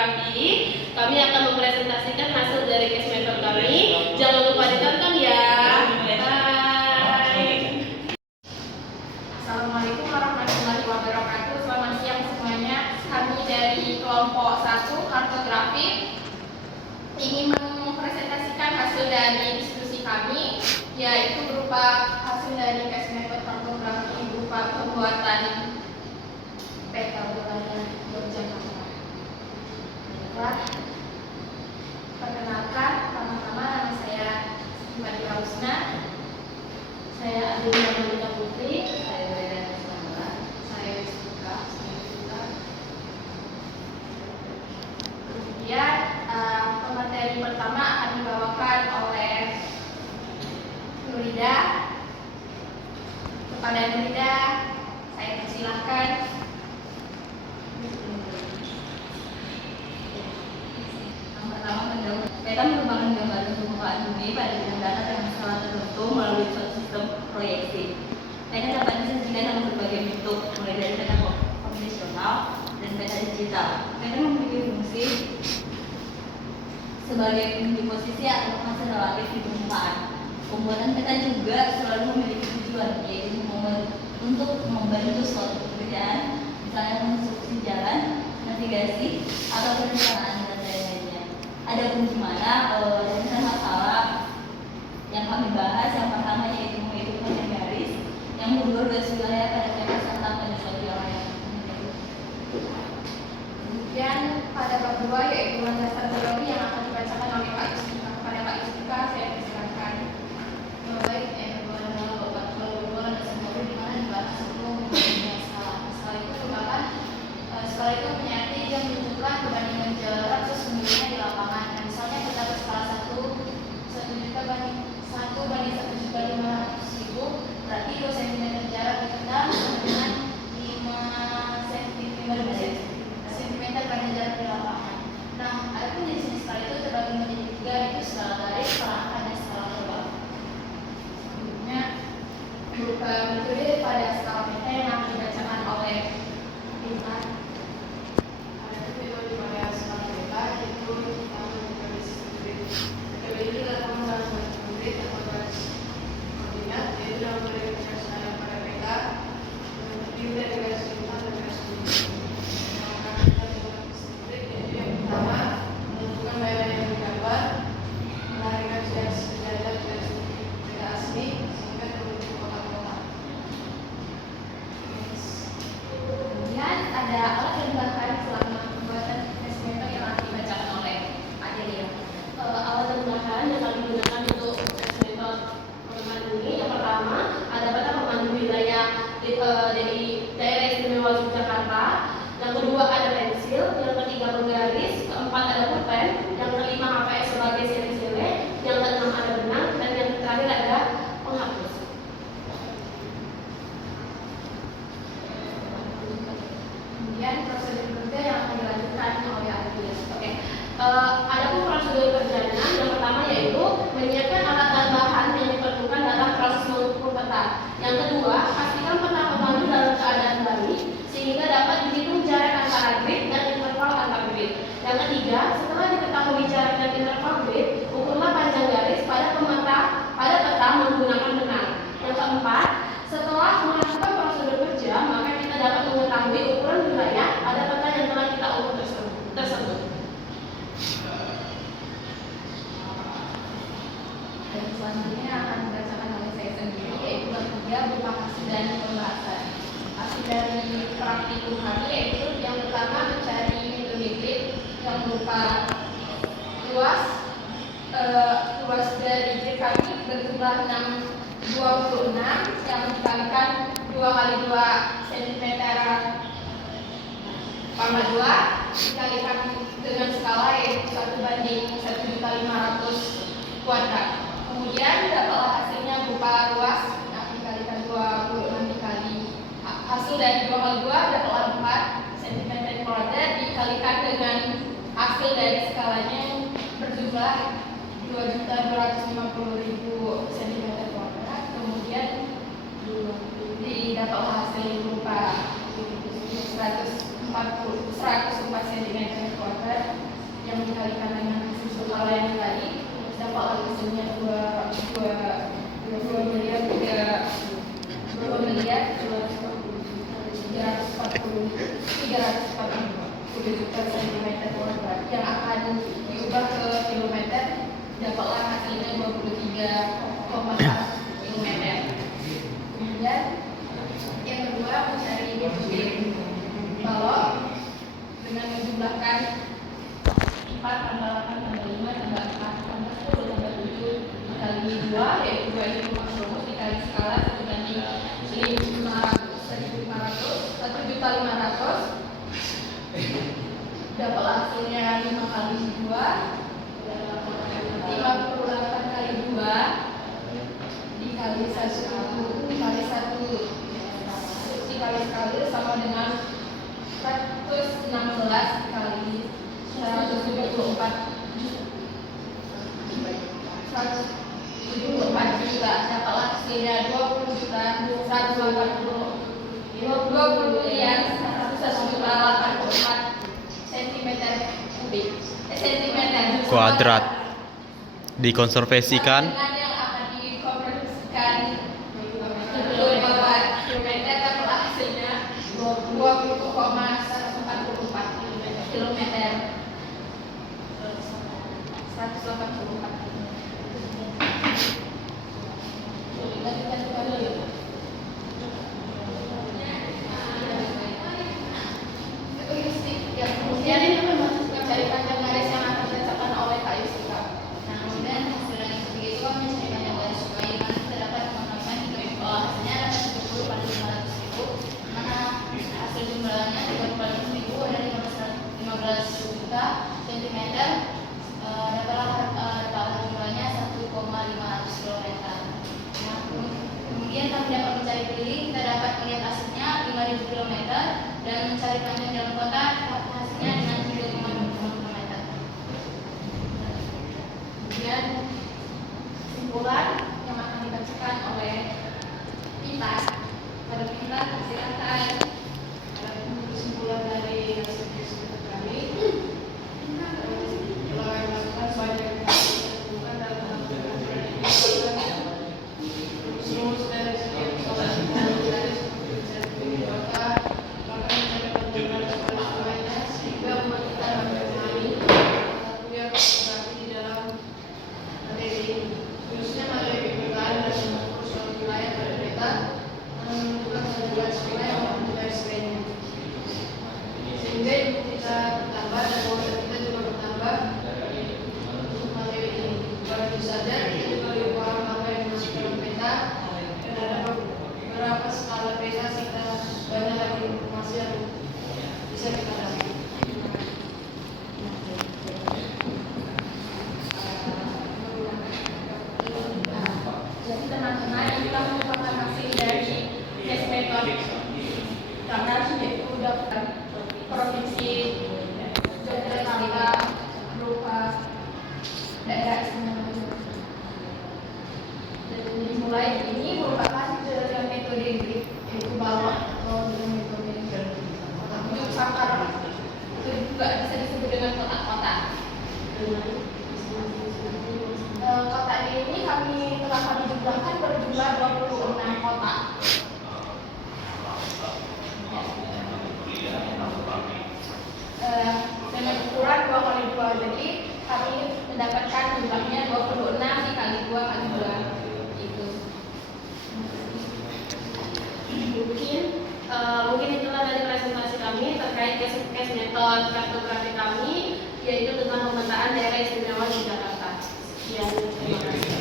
kartografi. Kami akan mempresentasikan hasil dari case method kami. Jangan lupa ditonton ya. Bye. Assalamualaikum warahmatullahi wabarakatuh. Selamat siang semuanya. Kami dari kelompok 1 kartografi ingin mempresentasikan hasil dari diskusi kami, yaitu berupa hasil dari case method kartografi berupa pembuatan peta wilayah Yogyakarta. Perkenalkan, pertama-tama nama saya Mbak Rausna. Saya Adina Malika Putri. Saya Reda Nusantara. Saya Wisnuka. Kemudian pemateri pertama akan dibawakan oleh Nurida. Kepada Nurida, saya persilahkan. Peta merupakan gambaran permukaan bumi pada bidang data dengan skala tertentu melalui suatu sistem proyeksi. Peta dapat disajikan dalam berbagai bentuk, mulai dari peta konvensional dan peta digital. Peta memiliki fungsi sebagai penunjuk posisi atau lokasi relatif di permukaan. Pembuatan peta juga selalu memiliki tujuan, yaitu untuk membantu suatu pekerjaan, misalnya konstruksi jalan, navigasi, atau perencanaan dan lain-lainnya. Adapun gimana rencana masalah yang kami bahas, yang pertama yaitu menghitungkan garis, yang kedua luas wilayah pada peta serta penyesuaian wilayah. Kemudian pada bab 2 yaitu landasan teori yang akan dibacakan oleh Pak Istika. Kepada Pak Istika saya persilakan. Baik, Bapak Ibu di mana dibahas sebelum skala itu merupakan skala itu punya arti yang menunjukkan perbandingan jarak sesungguhnya di lapangan. Nah, misalnya kita skala 1 juta banding 1/1.500.000, berarti 2 cm jarak kita dengan 5 cm pada jarak di lapangan. Nah, adapun di sini skala itu terbagi menjadi 3, yaitu skala garis, skala angka, dan skala global. Selanjutnya berupa metode pada skala peta yang akan dibacakan oleh Intan. Ada metode pada skala peta, yaitu kita metode grid. Metode ini dapat membahas grid atau garis koordinat, yaitu dalam berdasarkan yang pada peta terdiri dari garis bintang dan garis kuning. Maka kita menggunakan grid, yaitu yang pertama menentukan daerah yang digambar, melarikan garis sejajar garis peta asli sehingga terbentuk kotak-kotak. Kemudian ada alat dan bahan selama pembuatan case method yang akan dibacakan oleh Adelia. Alat dan bahan yang kami gunakan untuk case method pengembangan ini, yang pertama ada peta pemandu wilayah dari daerah istimewa Yogyakarta, yang kedua ada pensil, yang ketiga penggaris, keempat ada pulpen, yang kelima HPS sebagai sile-sile, yang keenam ada benang, dan yang terakhir ada penghapus. Kemudian prosedur kerja yang akan dilanjutkan oleh Adelia. Oke. Adapun prosedur kerjanya, yang pertama yaitu menyiapkan alat dan bahan yang diperlukan dalam proses mengukur peta. Yang kedua, pastikan peta pemandu dalam keadaan baik sehingga dapat dihitung jarak antara grid dan interval antar grid. Yang ketiga, setelah diketahui jarak dan interval grid, ukurlah panjang garis pada peta menggunakan benang. Yang keempat, setelah melakukan prosedur kerja, maka kita dapat mengetahui ukuran wilayah pada peta yang telah kita ukur tersebut. Dan selanjutnya akan dibacakan oleh saya sendiri, yaitu bab 3 berupa hasil dan pembahasan. Hasil dari praktikum kami yaitu yang pertama mencari metode grid yang berupa luas dari grid kami berjumlah 26 yang dikalikan 2 kali 2 cm pangkat 2 dikalikan dengan skala yaitu 1/1.500 kuadrat. Kemudian dapatlah hasilnya berupa luas yang dikalikan 26 dikali hasil dari 2 kali 2 dapatlah 4 cm kuadrat dikalikan dengan hasil dari skalanya yang berjumlah 2.250.000 cm kuadrat. Kemudian didapatlah hasil berupa 104 cm kuadrat yang dikalikan dengan hasil skala yang tadi dapatlah hasilnya 2 miliar 340 juta cm kuadrat yang akan diubah ke kilometer dapatlah hasilnya 23,4 kilometer. Kemudian yang kedua mencari DPD. Kalau dengan menjumlahkan 4 tambah 8 tambah 5 tambah 4 tambah 10 tambah 7 dikali 2 yaitu 2 itu rumus dikali skala 1.500 dapatlah hasilnya 5 kali 2 58 kali 2 dikali 1 dikali 1 dikali sekali sama dengan 116 kali 174 juta dapatlah hasilnya 20 juta 20 miliar 184 cm kubik kuadrat dikonversikan dengan yang akan dikonversikan ke kilometer dapatlah hasilnya 20,144 kilometer 184 kemudian itu mencari panjang garis yang akan ditetapkan oleh KAI Sikap. Nah, kemudian hasil yang ketiga itu kan mencari panjang garis sungai di mana terdapat pengalaman hidrometeorologi. Hasilnya ada 70 pada 500.000, mana hasil jumlahnya 30 pada 100.000 ada 15 juta cm. Dapatlah jumlahnya 1,500 km. Nah, kemudian kami dapat mencari keliling, kita dapat melihat hasilnya 5.000 km dan mencari panjang jalan kota hasilnya dengan 3,2 km. Kemudian kesimpulan yang akan dibacakan oleh kita pada kita silakan. Kesimpulan dari hasil riset kami, telah melakukan banyak bukan dalam rumus dari setiap soal dari seperti kota maka mencapai penggunaan semuanya sehingga membuat kita dapat memahami satu yang berarti di dalam materi khususnya materi permukaan dan persoalan wilayah pada peta menentukan tujuan sekolah yang mempunyai selainnya sehingga ilmu kita bertambah dan wawasan kita juga bertambah untuk materi ini. Baru saja kita juga lebih paham apa yang masuk dalam peta dan ada beberapa skala peta sehingga banyak lagi informasi yang bisa kita dapat. Jadi teman-teman inilah merupakan hasil dari test method karena yaitu daftar provinsi Yogyakarta berupa daerah istimewa Yogyakarta. Dan dimulai ini merupakan dengan metode grid yaitu bawah atau dengan metode hidup sangkar itu juga bisa disebut dengan kotak-kotak. Kotak ini telah kami jumlahkan berjumlah 26 kotak. Dengan ukuran 2x2, jadi kami mendapatkan jumlahnya 26 dikali 2x2 itu. Mungkin itulah dari presentasi kami terkait case method kartografi kami, yaitu tentang pemetaan daerah istimewa Yogyakarta. Sekian, terima kasih.